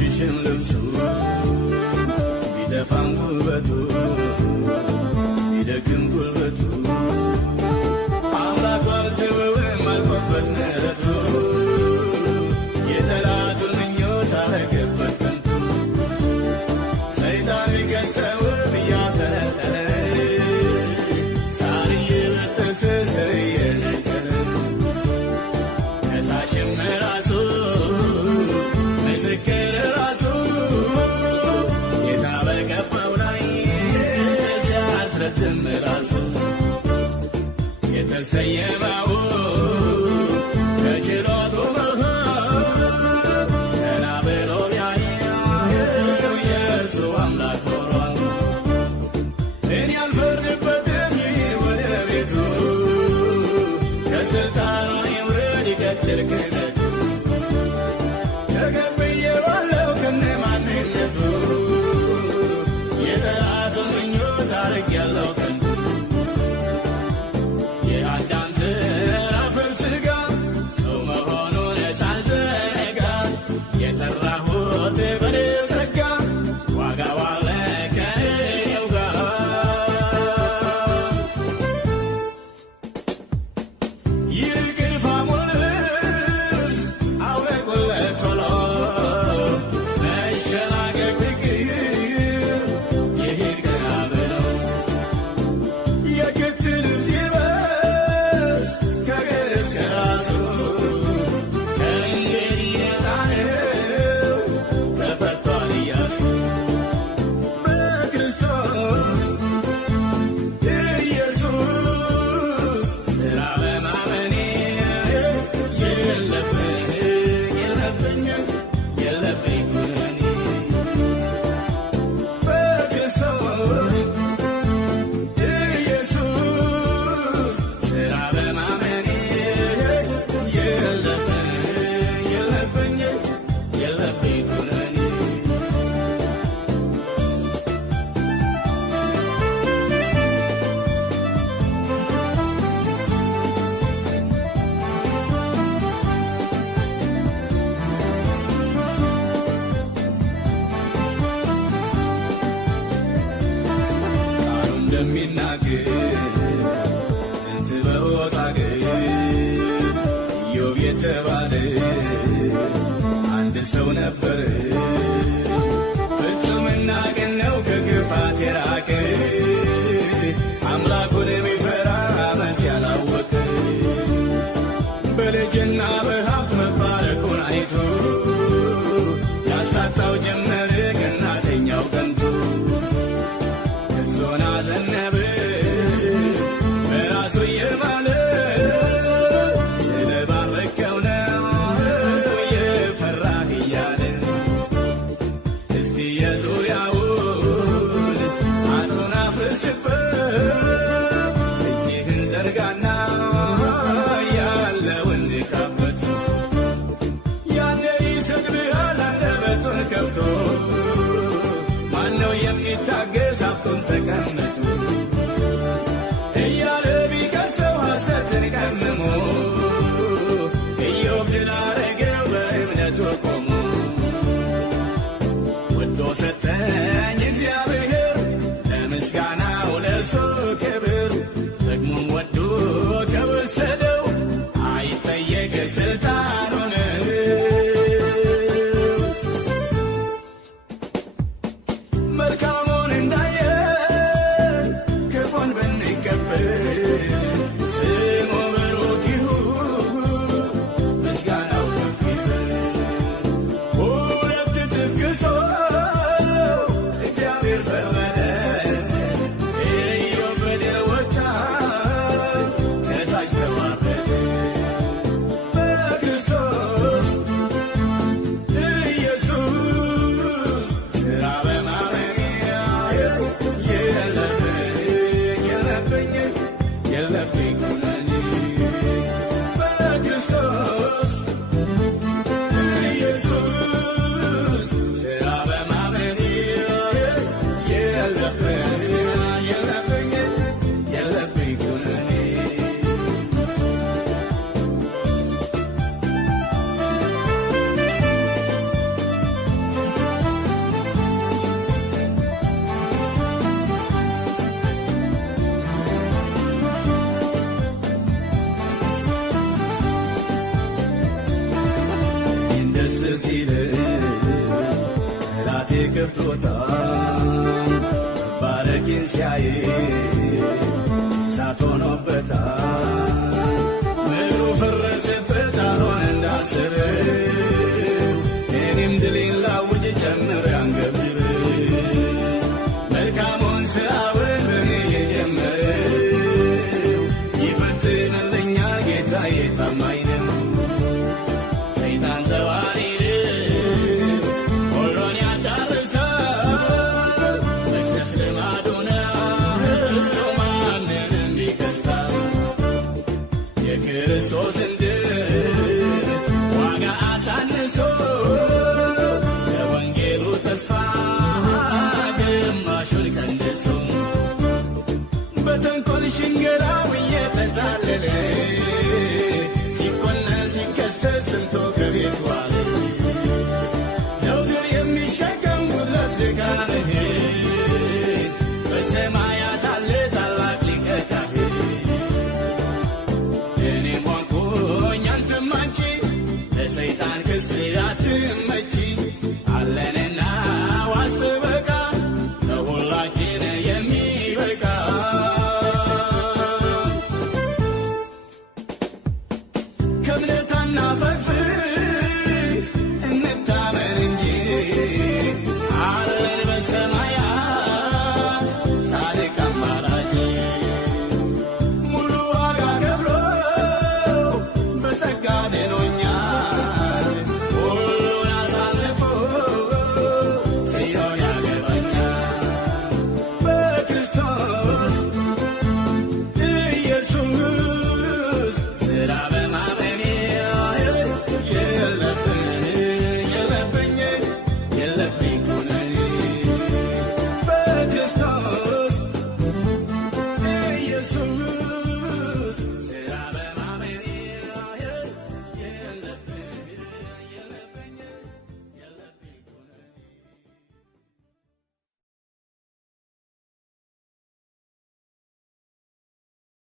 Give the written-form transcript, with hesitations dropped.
ቢቆሽሽም ልብሱ ቢደፋም ውበቱ ቢደክም ጉልበቱ አምላክ አልተወውም አልፎበት ምሕረቱ የጠላቱን ምኞት አረገበት ከንቱ ሰይጣን ቢከሰው ብያፈረ ሳር እየበጠሰ ስር እየነቀለ ከሳሽም ራሱ ምስክር ራሱ ጌታ በቀባው ላይ ሲያስረዝም ራሱ የተሰየመው ከችሎቱ ገና ብሎ ቢያየው የእርሱ አምላክ ሆኗል። እኔ አልፈርድበትም ይሂድ ወደ ቤቱ ከስልጣኑ ይውረድ ይቀጥል ክህነቱ ተቀብዬዋለሁ ከነማንነቱ የጠላቱን ምኞት አርቄያለሁ ከንቱ የአዳም ዘር አፈር ሥጋ ሰው መሆኑን ሳልዘነጋ የጠራሁት በኔው ጸጋ ዋጋው አለ ከእኔው ጋር ይቅር ፋሙልስ አውልቁለት ቶሎ መሸናገግ ቢቅር ይሂድ ገና ብሎ የክት ልብስ ይልበስ ከእግር እስከ ራሱ ከእንግዲህ ነፃ ነው ተፈቷል ኢያሱ በክርስቶስ ኢየሱስ ሥራ በማመኔ የለብኝ ኩነኔ በክርስቶስ ኢየሱስ ሥራ በማመኔ የለብኝ ኩነኔ ቃሉ እንደሚናገር እንት በቦታ ገር ኢዮብ የተባለ አንድ ሰው ነበር። ፍጹምና ቅን ነው ከክፋት የራቀ አምላኩን የሚፈራ ዓመፅ ያላወቀ በልጅና በሀብት መባረኩን አይቶ ያሳጣው ጀመረ ቀናተኛው ከንቱ እሱን አዘነበ በራሱ እየማለ ስለባረከው ነው የፈራህ እያለ ሲል ጠላቴ ከፍቶታል ባረኪን ሲያይ እሳት ሆኖበታል ምድሩ ፈረሰበት አልሆነ እንዳሰበው እኔም ድሌን ላውጅ ጨምር አንገብር መልካሙን ስራውን በእኔ የጀመረው ይፈጽምልኛል ጌታዬ ታማኝ ነው ሰይጣን ዘዋሪ ሁሉን ያዳርሳል መክሰስ ልማዱ ነው ማንንም ቢከሳል የክርስቶስን ድል ዋጋ አሳንሶ ለወንጌሉ ተስፋ ግማሹን ቀንሶ በተንኮል ሽንገላው እየተታለለ ሲኮነን ሲከሰስ ስንቶ